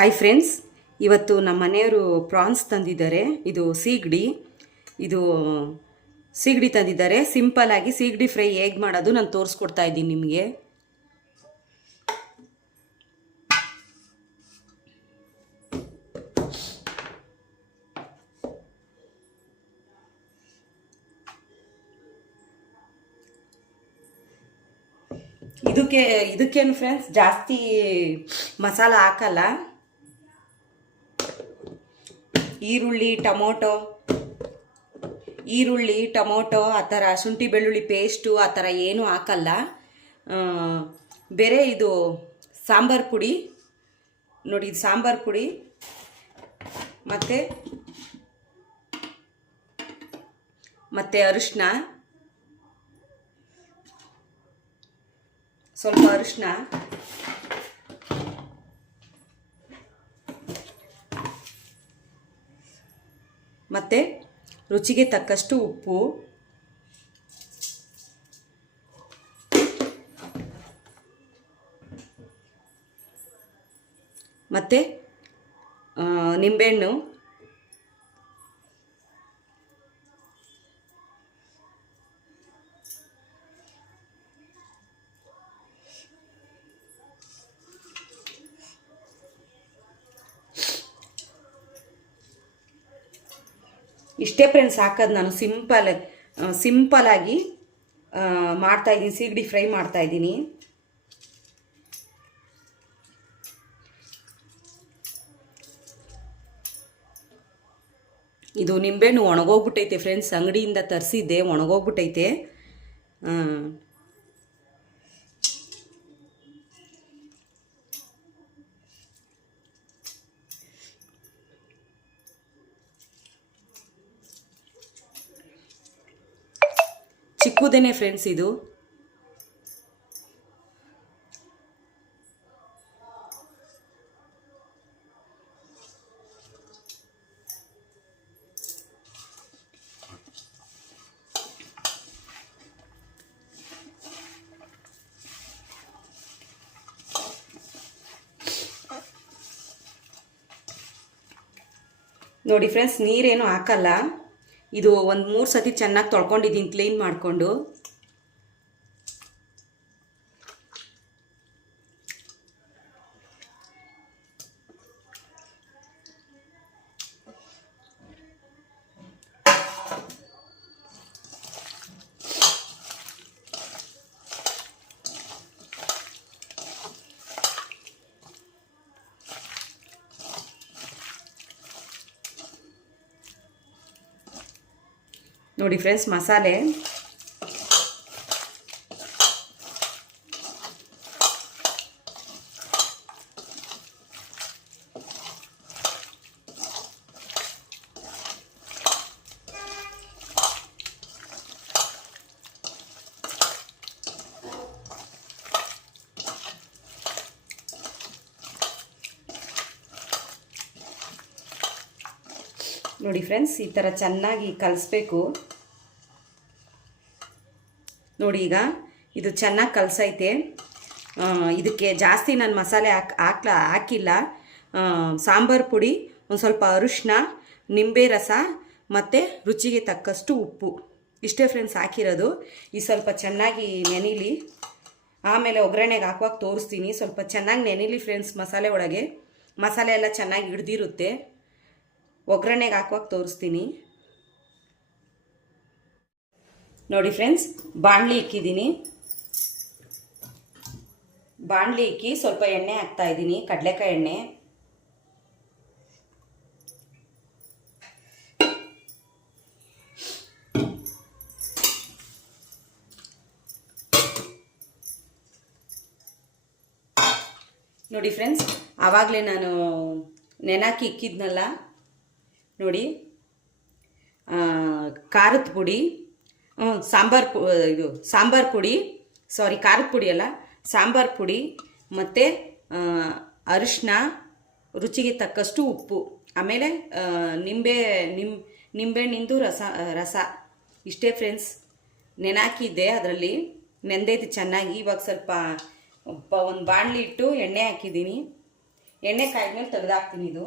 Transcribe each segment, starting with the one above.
Hi friends, ಇವತ್ತು ನಮ್ಮ ಮನೆಯವರು ಪ್ರಾನ್ಸ್ ತಂದಿದ್ದಾರೆ. ಇದು ಸೀಗಡಿ ತಂದಿದ್ದಾರೆ. ಸಿಂಪಲ್ ಆಗಿ ಸೀಗಡಿ ಫ್ರೈ ಹೇಗೆ ಮಾಡೋದು ನಾನು ತೋರಿಸ್ಕೊಡ್ತಾ ಇದ್ದೀನಿ ನಿಮಗೆ. ಇದಕ್ಕೇನು ಫ್ರೆಂಡ್ಸ್ ಜಾಸ್ತಿ ಮಸಾಲ ಹಾಕಲ್ಲ. ಈರುಳ್ಳಿ ಟೊಮೊಟೊ ಆ ಥರ ಶುಂಠಿ ಬೆಳ್ಳುಳ್ಳಿ ಪೇಸ್ಟು ಆ ಥರ ಏನೂ ಹಾಕಲ್ಲ. ಬೇರೆ ಇದು ಸಾಂಬಾರು ಪುಡಿ ನೋಡಿ, ಇದು ಸಾಂಬಾರು ಪುಡಿ ಮತ್ತು ಅರಿಶಿನ, ಸ್ವಲ್ಪ ಅರಿಶಿನ, ಮತ್ತು ರುಚಿಗೆ ತಕ್ಕಷ್ಟು ಉಪ್ಪು, ಮತ್ತು ನಿಂಬೆಹಣ್ಣು, ಇಷ್ಟೇ ಫ್ರೆಂಡ್ಸ್ ಹಾಕೋದು. ನಾನು ಸಿಂಪಲಾಗಿ ಮಾಡ್ತಾಯಿದ್ದೀನಿ, ಸೀಗಡಿ ಫ್ರೈ ಮಾಡ್ತಾಯಿದ್ದೀನಿ. ಇದು ನಿಂಬೆಹಣ್ಣು ಒಣಗೋಗ್ಬಿಟ್ಟೈತೆ ಫ್ರೆಂಡ್ಸ್, ಅಂಗಡಿಯಿಂದ ತರಿಸಿದ್ದೆ, ಒಣಗೋಗ್ಬಿಟ್ಟೈತೆ. ಚಿಕ್ಕುದೇನೆ ಫ್ರೆಂಡ್ಸ್ ಇದು. ನೋಡಿ ಫ್ರೆಂಡ್ಸ್, ನೀರೇನು ಹಾಕಲ್ಲ. ಇದು ಒಂದು 3 ಸತಿ ಚೆನ್ನಾಗಿ ತೊಳ್ಕೊಂಡಿದ್ದೀನಿ, ಕ್ಲೀನ್ ಮಾಡಿಕೊಂಡು. ನೋಡಿ ಫ್ರೆಂಡ್ಸ್, ಮಸಾಲೆ ನೋಡಿ ಫ್ರೆಂಡ್ಸ್, ಈ ಥರ ಚೆನ್ನಾಗಿ ಕಲಿಸ್ಬೇಕು. ನೋಡಿ, ಈಗ ಇದು ಚೆನ್ನಾಗಿ ಕಲಸೈತೆ. ಇದಕ್ಕೆ ಜಾಸ್ತಿ ನಾನು ಮಸಾಲೆ ಹಾಕಿಲ್ಲ. ಸಾಂಬಾರು ಪುಡಿ, ಒಂದು ಸ್ವಲ್ಪ ಅರಿಶಿನ, ನಿಂಬೆ ರಸ ಮತ್ತು ರುಚಿಗೆ ತಕ್ಕಷ್ಟು ಉಪ್ಪು, ಇಷ್ಟೇ ಫ್ರೆಂಡ್ಸ್ ಹಾಕಿರೋದು. ಈ ಸ್ವಲ್ಪ ಚೆನ್ನಾಗಿ ನೆನಿಲಿ, ಆಮೇಲೆ ಒಗ್ಗರಣೆಗೆ ಹಾಕುವಾಗ ತೋರಿಸ್ತೀನಿ. ಸ್ವಲ್ಪ ಚೆನ್ನಾಗಿ ನೆನಿಲಿ ಫ್ರೆಂಡ್ಸ್, ಮಸಾಲೆ ಎಲ್ಲ ಚೆನ್ನಾಗಿ ಹಿಡ್ದಿರುತ್ತೆ. ಒಗ್ಗರಣೆಗೆ ಹಾಕುವಾಗ ತೋರಿಸ್ತೀನಿ. ನೋಡಿ ಫ್ರೆಂಡ್ಸ್, ಬಾಣಲಿ ಇಕ್ಕಿದ್ದೀನಿ. ಬಾಣಲಿ ಇಕ್ಕಿ ಸ್ವಲ್ಪ ಎಣ್ಣೆ ಹಾಕ್ತಾ ಇದ್ದೀನಿ, ಕಡಲೆಕಾಯಿ ಎಣ್ಣೆ. ನೋಡಿ ಫ್ರೆಂಡ್ಸ್, ಆವಾಗಲೇ ನಾನು ನೆನಾಕಿ ಇಕ್ಕಿದ್ನಲ್ಲ ನೋಡಿ, ಖಾರದ ಪುಡಿ, ಸಾಂಬಾರು ಪುಡಿ, ಸಾರಿ ಖಾರದ ಪುಡಿ ಅಲ್ಲ, ಸಾಂಬಾರು ಪುಡಿ ಮತ್ತು ಅರಿಶಿನ, ರುಚಿಗೆ ತಕ್ಕಷ್ಟು ಉಪ್ಪು, ಆಮೇಲೆ ನಿಂಬೆಹಣ್ಣಿಂದು ರಸ ಇಷ್ಟೇ ಫ್ರೆಂಡ್ಸ್. ನೆನಾಕಿದ್ದೆ, ಅದರಲ್ಲಿ ನೆಂದೈತೆ ಚೆನ್ನಾಗಿ. ಇವಾಗ ಸ್ವಲ್ಪ ಒಂದು ಬಾಣಲಿ ಇಟ್ಟು ಎಣ್ಣೆ ಹಾಕಿದ್ದೀನಿ. ಎಣ್ಣೆ ಕಾಯ್ದ್ಮೇಲೆ ತೆಗೆದಾಕ್ತೀನಿ ಇದು.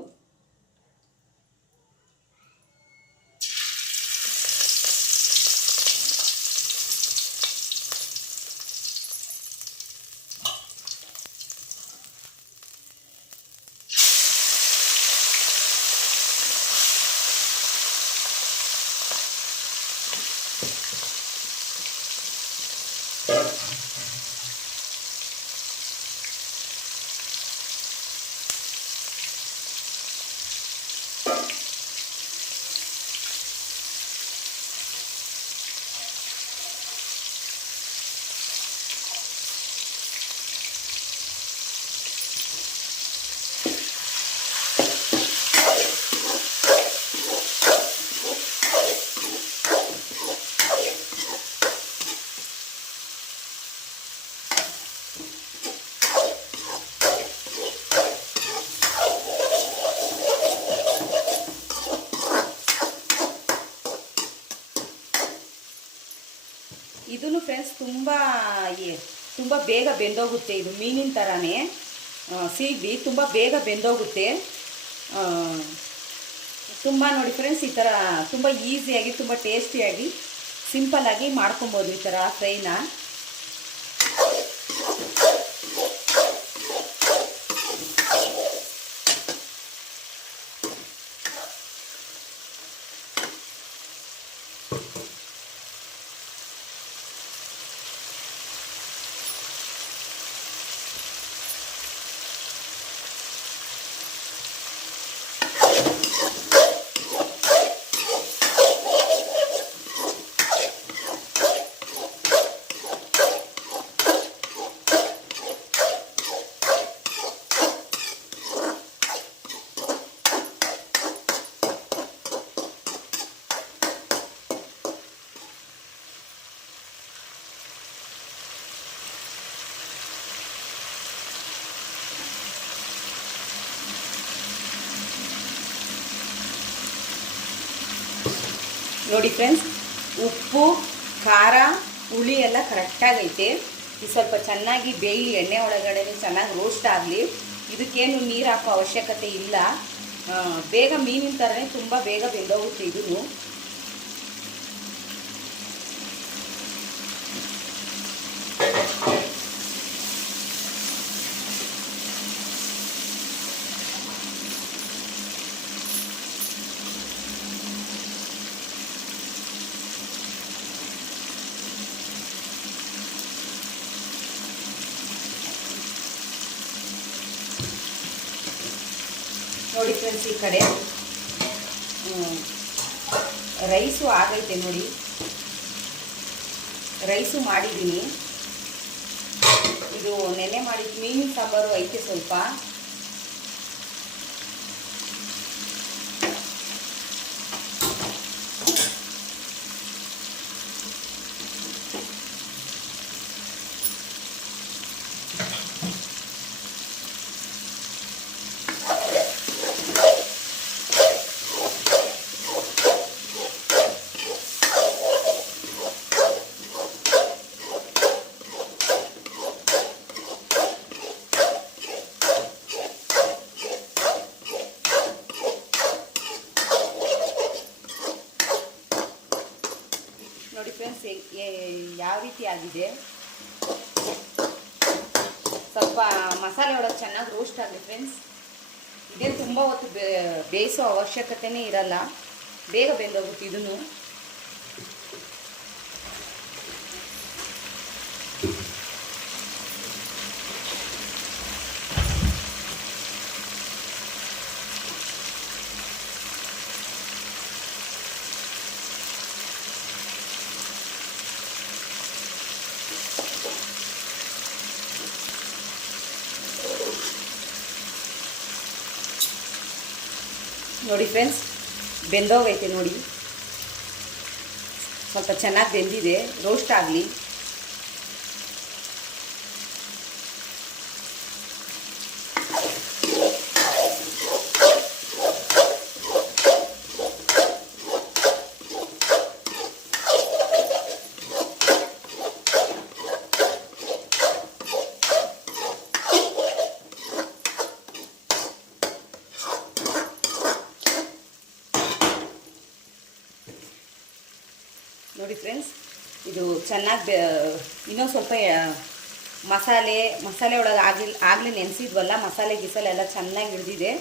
ಇದೂ ಫ್ರೆಂಡ್ಸ್ ತುಂಬ ಬೇಗ ಬೆಂದೋಗುತ್ತೆ. ಇದು ಮೀನಿನ ಥರನೇ ಸೀಗಡಿ ತುಂಬ ಬೇಗ ಬೆಂದೋಗುತ್ತೆ. ತುಂಬ ನೋಡಿ ಫ್ರೆಂಡ್ಸ್, ಈ ಥರ ತುಂಬ ಈಸಿಯಾಗಿ ತುಂಬ ಟೇಸ್ಟಿಯಾಗಿ ಸಿಂಪಲ್ಲಾಗಿ ಮಾಡ್ಕೊಬೋದು ಈ ಥರ ಫ್ರೈನ. ನೋಡಿ ಫ್ರೆಂಡ್ಸ್, ಉಪ್ಪು ಖಾರ ಹುಳಿ ಎಲ್ಲ ಕರೆಕ್ಟಾಗೈತೆ. ಇದು ಸ್ವಲ್ಪ ಚೆನ್ನಾಗಿ ಬೇಯಲಿ, ಎಣ್ಣೆ ಒಳಗಡೆ ಚೆನ್ನಾಗಿ ರೋಸ್ಟ್ ಆಗಲಿ. ಇದಕ್ಕೇನು ನೀರು ಹಾಕೋ ಅವಶ್ಯಕತೆ ಇಲ್ಲ. ಬೇಗ ಮೀನಿನ ಥರನೇ ತುಂಬ ಬೇಗ ಬೆಂದೋಗುತ್ತೆ ಇದೂ. ನೋಡಿ ಫ್ರೆಂಡ್ಸ್, ಈ ಕಡೆ ರೈಸು ಆಗೈತೆ ನೋಡಿ. ರೈಸು ಮಾಡಿದ್ದೀನಿ. ಇದು ನೆನೆ ಮಾಡಿದ್ದು ಮೀನಿನ ಸಾಂಬಾರು ಐತೆ ಸ್ವಲ್ಪ. ನೋಡಿ ಫ್ರೆಂಡ್ಸ್, ಯಾವ ರೀತಿ ಆಗಿದೆ. ಸ್ವಲ್ಪ ಮಸಾಲೆ ಒಳಗೆ ಚೆನ್ನಾಗಿ ರೋಸ್ಟ್ ಆಗಲಿ ಫ್ರೆಂಡ್ಸ್. ಇದೇನು ತುಂಬ ಹೊತ್ತು ಬೇಯಿಸೋ ಅವಶ್ಯಕತೆನೇ ಇರಲ್ಲ, ಬೇಗ ಬೆಂದೋಗುತ್ತೆ ಇದನ್ನು. ನೋಡಿ ಫ್ರೆಂಡ್ಸ್, ಬೆಂದೋಗೈತೆ ನೋಡಿ. ಸ್ವಲ್ಪ ಚೆನ್ನಾಗಿ ಬೆಂದಿದೆ, ರೋಸ್ಟ್ ಆಗಲಿ. ನೋಡಿ ಫ್ರೆಂಡ್ಸ್, ಇದು ಚೆನ್ನಾಗಿ ಇನ್ನೊಂದು ಸ್ವಲ್ಪ ಮಸಾಲೆ ಒಳಗೆ ಆಗಲೇ ನೆನೆಸಿದ್ವಲ್ಲ, ಮಸಾಲೆ ಎಲ್ಲ ಚೆನ್ನಾಗಿ ಹಿಡಿದಿದೆ.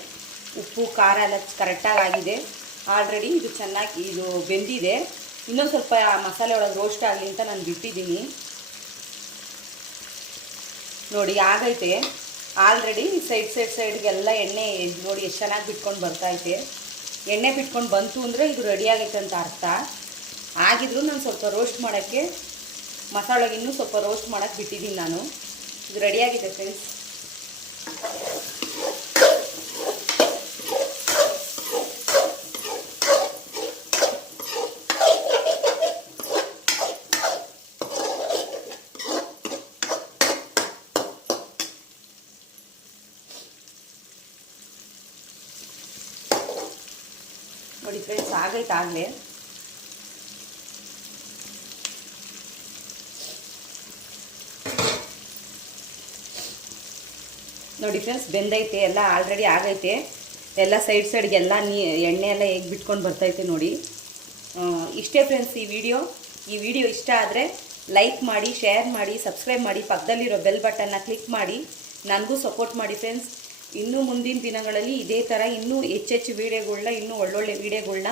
ಉಪ್ಪು ಖಾರ ಎಲ್ಲ ಕರೆಕ್ಟಾಗಿ ಆಗಿದೆ. ಆಲ್ರೆಡಿ ಇದು ಚೆನ್ನಾಗಿ ಇದು ಬೆಂದಿದೆ. ಇನ್ನೊಂದು ಸ್ವಲ್ಪ ಮಸಾಲೆ ಒಳಗೆ ರೋಸ್ಟ್ ಆಗಲಿ ಅಂತ ನಾನು ಬಿಟ್ಟಿದ್ದೀನಿ. ನೋಡಿ ಆಗೈತೆ ಆಲ್ರೆಡಿ. ಸೈಡ್ಗೆಲ್ಲ ಎಣ್ಣೆ ನೋಡಿ ಎಷ್ಟು ಚೆನ್ನಾಗಿ ಬಿಟ್ಕೊಂಡು ಬರ್ತೈತೆ. ಎಣ್ಣೆ ಬಿಟ್ಕೊಂಡು ಬಂತು ಅಂದರೆ ಇದು ರೆಡಿ ಆಗೈತೆ ಅಂತ ಅರ್ಥ. ಆಗಿದ್ರು ನಾನು ಸ್ವಲ್ಪ ರೋಸ್ಟ್ ಮಾಡೋಕ್ಕೆ ಮಸಾಲೆಗೆ ಇನ್ನೂ ಸ್ವಲ್ಪ ರೋಸ್ಟ್ ಮಾಡೋಕ್ಕೆ ಬಿಟ್ಟಿದ್ದೀನಿ ನಾನು. ಇದು ರೆಡಿಯಾಗಿದೆ ಫ್ರೆಂಡ್ಸ್. ನೋಡಿ ಫ್ರೆಂಡ್ಸ್, ಆಗೈತೆ ಆಗಲೇ. ನೋಡಿ ಫ್ರೆಂಡ್ಸ್, ಬೆಂದೈತೆ ಎಲ್ಲ, ಆಲ್ರೆಡಿ ಆಗೈತೆ ಎಲ್ಲ. ಸೈಡ್ಗೆಲ್ಲ ಎಣ್ಣೆ ಎಲ್ಲ ಹೇಗೆ ಬಿಟ್ಕೊಂಡು ಬರ್ತೈತೆ ನೋಡಿ. ಇಷ್ಟೇ ಫ್ರೆಂಡ್ಸ್ ಈ ವಿಡಿಯೋ ಇಷ್ಟ ಆದರೆ ಲೈಕ್ ಮಾಡಿ, ಶೇರ್ ಮಾಡಿ, ಸಬ್ಸ್ಕ್ರೈಬ್ ಮಾಡಿ, ಪಕ್ಕದಲ್ಲಿರೋ ಬೆಲ್ ಬಟನ್ನ ಕ್ಲಿಕ್ ಮಾಡಿ ನನಗೂ ಸಪೋರ್ಟ್ ಮಾಡಿ ಫ್ರೆಂಡ್ಸ್. ಇನ್ನೂ ಮುಂದಿನ ದಿನಗಳಲ್ಲಿ ಇದೇ ಥರ ಇನ್ನೂ ಹೆಚ್ಚೆಚ್ಚು ವೀಡಿಯೋಗಳ್ನ, ಇನ್ನೂ ಒಳ್ಳೊಳ್ಳೆ ವೀಡಿಯೋಗಳ್ನ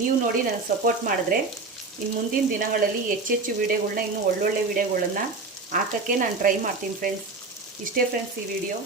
ನೀವು ನೋಡಿ ನನಗೆ ಸಪೋರ್ಟ್ ಮಾಡಿದ್ರೆ ಇನ್ನು ಮುಂದಿನ ದಿನಗಳಲ್ಲಿ ಹೆಚ್ಚೆಚ್ಚು ವೀಡಿಯೋಗಳ್ನ, ಇನ್ನೂ ಒಳ್ಳೊಳ್ಳೆ ವೀಡಿಯೋಗಳನ್ನು ಹಾಕೋಕ್ಕೆ ನಾನು ಟ್ರೈ ಮಾಡ್ತೀನಿ ಫ್ರೆಂಡ್ಸ್. ಇಷ್ಟೇ ಫ್ರೆಂಡ್ಸ್ ಈ ವಿಡಿಯೋ.